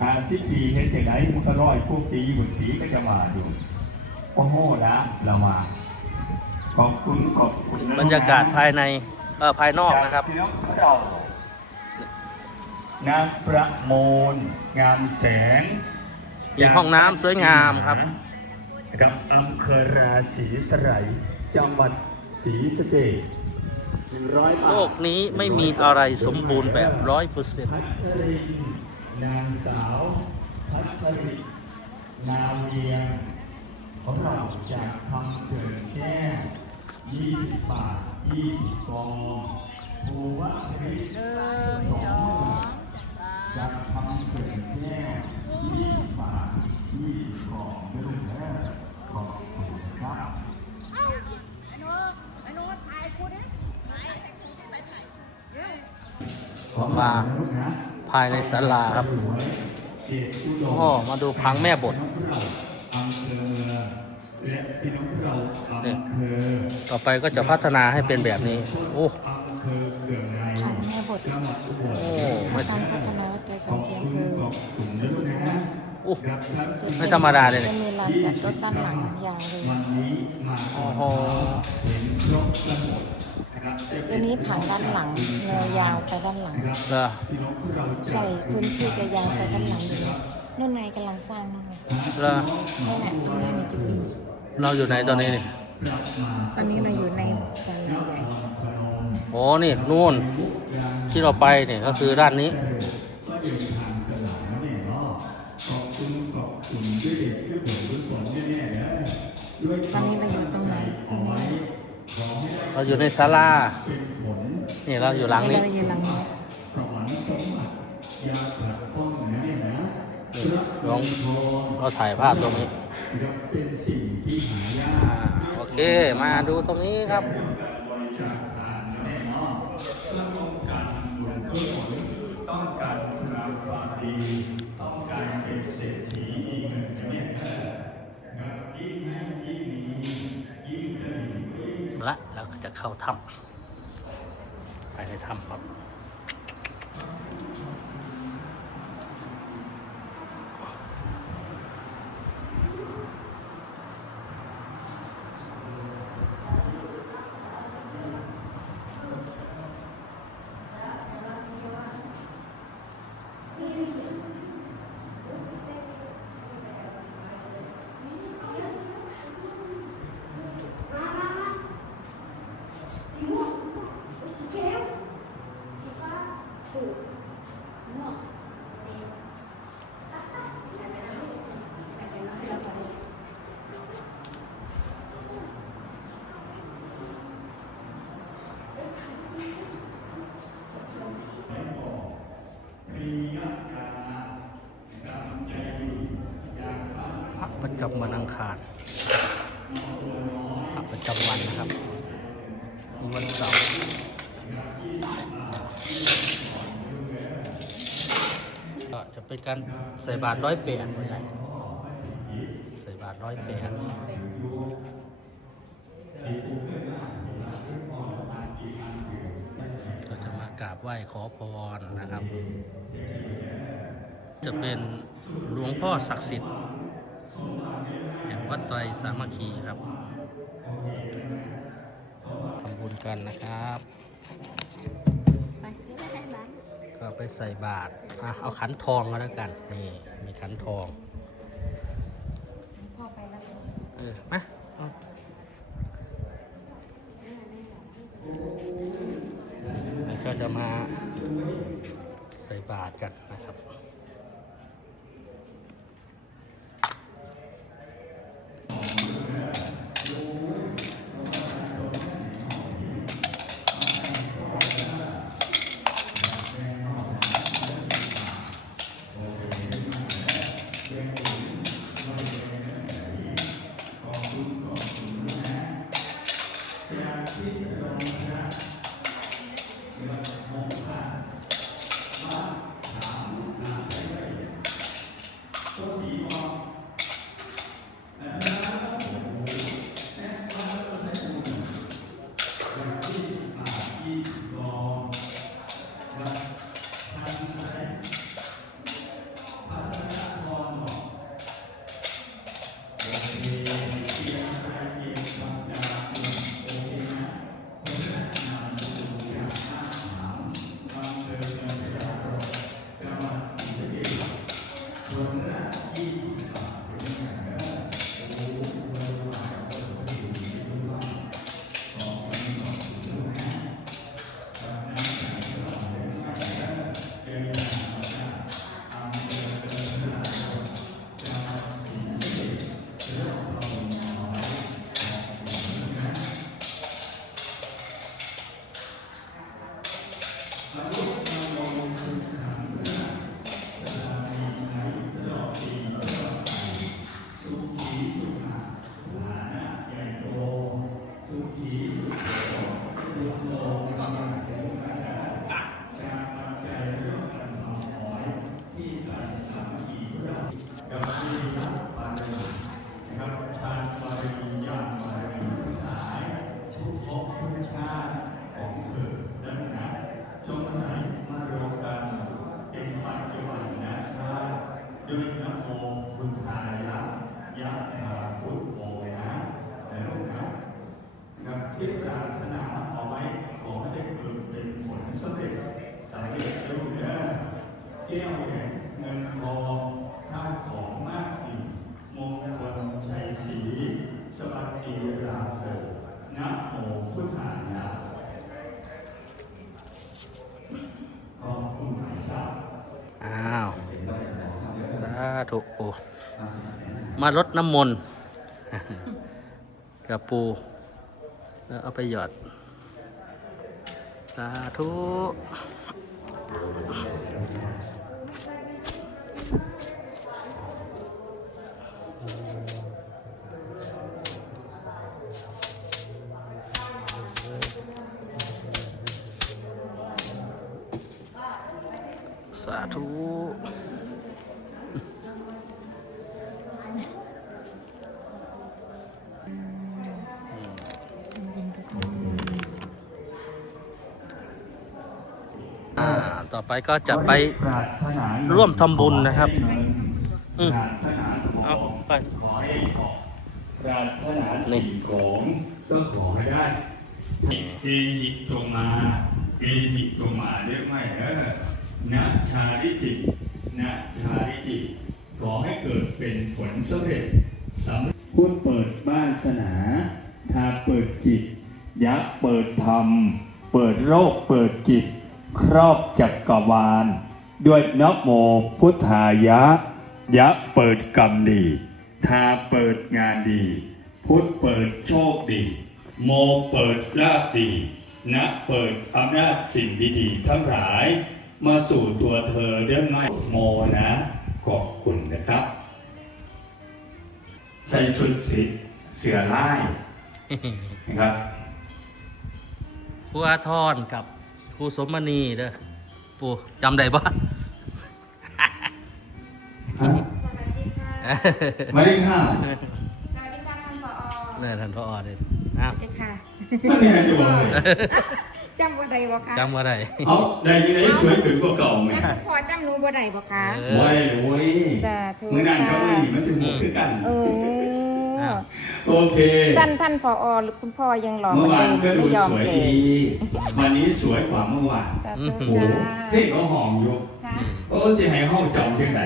หาสิบปีเห็นจากไหนมุกร้อยพวกตีบุญตีก็จะมาดูโอ้โหนะเรามาขอบคุณขอบคุณนะบรรยากาศภายในเออภายนอกนะครับพี่น้องเรานางประโมนงามแสงมีห้องน้ำสวยงามครับกับอำเภอราศีสไลยจังหวัดศรีสะเกษหนึ่งร้อยบาทโลกนี้ไม่มีอะไรสมบูรณ์แบบร้อยเปอร์เซ็นต์พัชริ นนางสาวพัชรินนาเวียงของเราจากทำเกิดแค่20บาท20กองภูวะคริสสองจากทำเกิดแค่20บาท20กองไม่รู้แล้ขอบคุณครับไอ้โน้ตไอ้โน้ตถ่ายกูดิถ่ายถ่ายถ่ายเร็วมาภายในศาลาครับโอ้มาดูพังแม่บทอำเภอและพี่น้องเราอำนี่เภอต่อไปก็จะพัฒนาให้เป็นแบบนี้ โอ้อำเภอเขื่องในผังแม่บทจังหวัดอุบลโอ้ไม่การพัฒนาวัดไตรขสัองบเพียงคุณคือขอบคุณด้วยนะโอ้ครับท่านจะไม่ธรรมดาเลยเนี่ยจะมีลานจอดรถด้านหลังยาวเลยวันนี้มาโอ้โหเห็นครบ ทั้งหมดนะครับตัวนี้ผังด้านหลังแนวยาวไปด้านหลังนะครับเหรอพี่น้องเราใช่พื้นที่จะยาวไปด้านหลังอยู่นู่นไงกำลังสร้างนู่นไงเหรอนั่นแหละตรงนั้นนี่จะมีเราอยู่ไหนตอนนี้นี่ตอนนี้เราอยู่ในศาลาใหญ่โอ้นี่นู่นที่เราไปเนี่ยก็คือด้านนี้ก็เดินทางตลาดนั่นเองเนาะขอบคุณขอบคุณด้วยเด็กด้วยผมด้วยสอนแน่ๆนะด้วยตอนนี้เราอยู่ตรงไหนตรงนี้ขอให้ได้ เราอยู่ในศาลานี่เราอยู่หลังนี่นี้เราอยู่หลังนี้สวรรค์สมบัติยาขัดข้องเนี่ยนะนี่ลองเราถ่ายภาพตรงนี้โอเค มาดูตรงนี้ครับต้องการคุณความดี ต้องการเป็นเศรษฐีมีเงินนะเนี่ยนะครับยิ่งให้ยิ่งมียิ่งได้ยิ่ง ละเราก็จะเข้าถ้ำไปในถ้ำครับ สีม่วงสีเขียวสีฟ้าถูกม่วงสีตัดตัดใส่ไปแล้วใส่ไปแล้วใส่ไปแล้ว พระ ประจำวันอังคารประจำวันนะครับวันเสาร์ก็จะเป็นการใส่บาตรร้อยแปดใส่บาตรร้อยแปดก็จะมากราบไหว้ขอพรนะครับ จะเป็นหลวงพ่อศักดิ์สิทธิ์ วัดไตรสามัคคีครับทำบุญกันนะครับไปไม่ได้ได้บ้านก็ไปใส่บาตรอะเอาขันทองก็แล้วกัน นี่ มีขันทองพ่อไปแล้วเออมา สำเร็จเร็วเด้อแก้วแหวนเงินทองข้าวของมากอีกมงคลชัยศรีสวัสดีราโภนะโมพุทธายะขอบคุณครับอ้าวสาธุปูมาลดน้ำมนต์กับปู แล้วเอาไปหยอดสาธุ สา ไปก็จะไปร่วมทำบุญนะครับ อืมเอาไปขอให้ขอปรารถนาสิ่งของก็ขอให้ได้เอหิตงมาเอหิตงมาเรียกไม่เออนะชาริตินะชาริติ ขอให้เกิดเป็นผลสำเร็จสำเร็จพูดเปิดบ้านศาสนาทาเปิดจิต ยักษ์เปิดธรรม เปิดโลกเปิดจิต ครอบจักรวาล ด้วยนโมพุทธายะ ยะเปิดกรรมดี ทาเปิดงานดี พุทธเปิดโชคดี โมเปิดลาภดีนะเปิดอำนาจสิ่งดีๆทั้งหลาย มาสู่ตัวเธอเรื่องไม่โมนะขอบคุณนะครับ ใส่ชุดสีเสือลายนะครับครูอาทรกับ ครูสมณีเด้อปูจำได้ปะสวัสดีค่ะมาดีค่ะสวัสดีค่ะท่านผอเนี่ยท่านพ่ออเด้ออ้าวสวัสดีค่ะมันเนี่ยจะบอกเลยจำบ่ได้บ่คะจำว่าได้เอาได้ยังไงสวยขึ้นกว่าเก่าไหมแล้วคุณพ่อจำหนูบ่ได้บ่คะเอโอ้อยโอ้ยสาธุมือนั่นก็ไม่หนีมันถึงหมดคือกันโอ้อ้าว โอเคท่านท่านผอหรือคุณพ่อยังหล่อเหเมื่มืออนวานเดิมก็ดูไม่ยอมสวยเปดีลี่ยนวันนี้สวยกว่าเมื่อวานสาธุโอ้โหจ้าเพ่ก็หอมอยู่ค่ะโอ้จะให้ห้องจำยังไง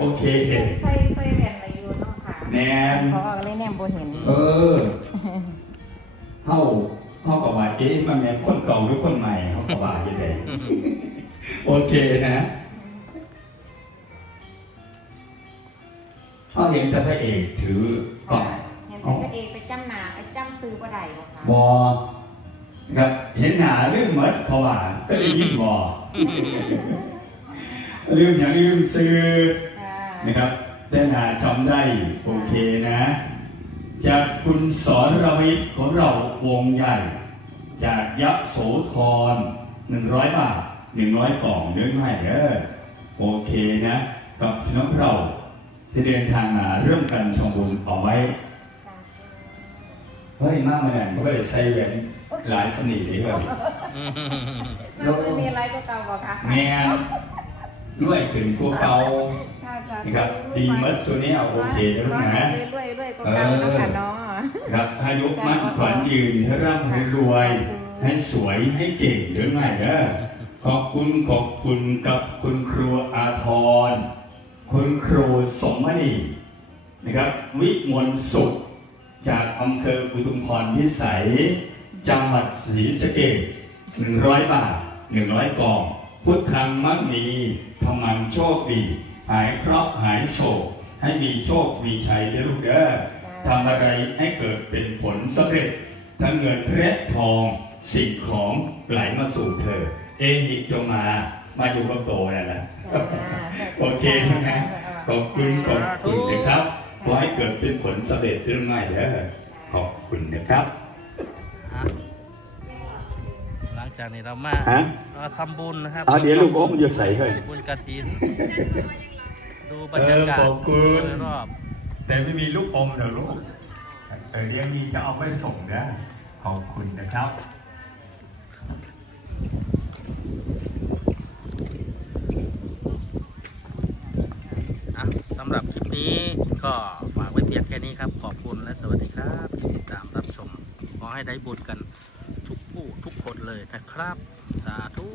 โอเคใส่ใส่แหวนอะไรอยู่เนาะค่ะแนนผอก็เลยแนมบ่เห็นเออเข้าเข้ากับว่าเอ๊ะมันแม่นคนเก่าหรือคนใหม่เขากับว่ายังไงโอเคนะเขาเห็นแต่พระเอกถือกล่อง บ่ได้บ่คะบอครับเห็นหนาเรื่องหมดเขาว่าก็ได้ยินบอเรื่องอย่างเรื่องซื้อค่ะนะครับได้หนาจำได้โอเคนะ จากคุณสอนรวิทย์ของเราวงใหญ่ จากยะโสธรหนึ่งร้อยบาทหนึ่งร้อยกล่องเนื้อให้เด้อโอเคนะ กับพี่น้องเราที่เดินทางมาเริ่มกันชมบุญเอาไว้สาธุ เฮ้ยมากมาเนี่ยเขาก็เลยใช้แหวนหลายสนิทเลยแบบมันจะมีอะไรก็เก่าบ่คะแมนรวยถึงพวกเก่าค่ะสาธุนี่ครับดีเมัดส่วนนี้เอาโอเคนะลูกนะเรื่อยๆเรื่อยๆก็เก่าแล้วค่ะเนาะครับอายุมั่นขวัญยืนให้ร่ำให้รวย ให้สวยให้เก่งเดี๋ยวหน่อยเด้อขอบคุณขอบคุณกับคุณครูอาทรคุณครูสมมณีนะครับ วิมลสุข จากอำเภออุทุมพรพิสัย จังหวัดศรีสะเกษหนึ่งร้อยบาทหนึ่งร้อยกล่องพุทธังมั่งมีธรรมังโชคดี หายเคราะห์หายโศก ให้มีโชคมีชัยเด้อลูกเด้อทำอะไรให้เกิดเป็นผลสำเร็จ ทั้งเงินและทองสิ่งของไหลมาสู่เธอ เอหิจงมามาอยู่กับโตนั่นแหละโอเคนะขอบคุณขอบคุณนะครับ ขอให้เกิดเป็นผลสำเร็จเรื่องง่ายเด้อขอบคุณนะครับอะหลังจากนี้เรามาฮะ เราทำบุญนะครับเอาเดี๋ยวลูกโอ้มจะใส่ให้บุญกระถิน ดูบรรยากาศเออขอบคุณ โดยรอบแต่ไม่มีลูกอมเดี๋ยวลูกเออเดี๋ยวมีจะเอาไปส่งนะขอบคุณนะครับ อำหรับคลิปนี้ ก็ฝากไว้เพียงแค่นี้ครับ ขอบคุณและสวัสดีครับที่ติดตามรับชม ขอให้ได้บุญกันทุกผู้ทุกคนเลยนะครับ สาธุ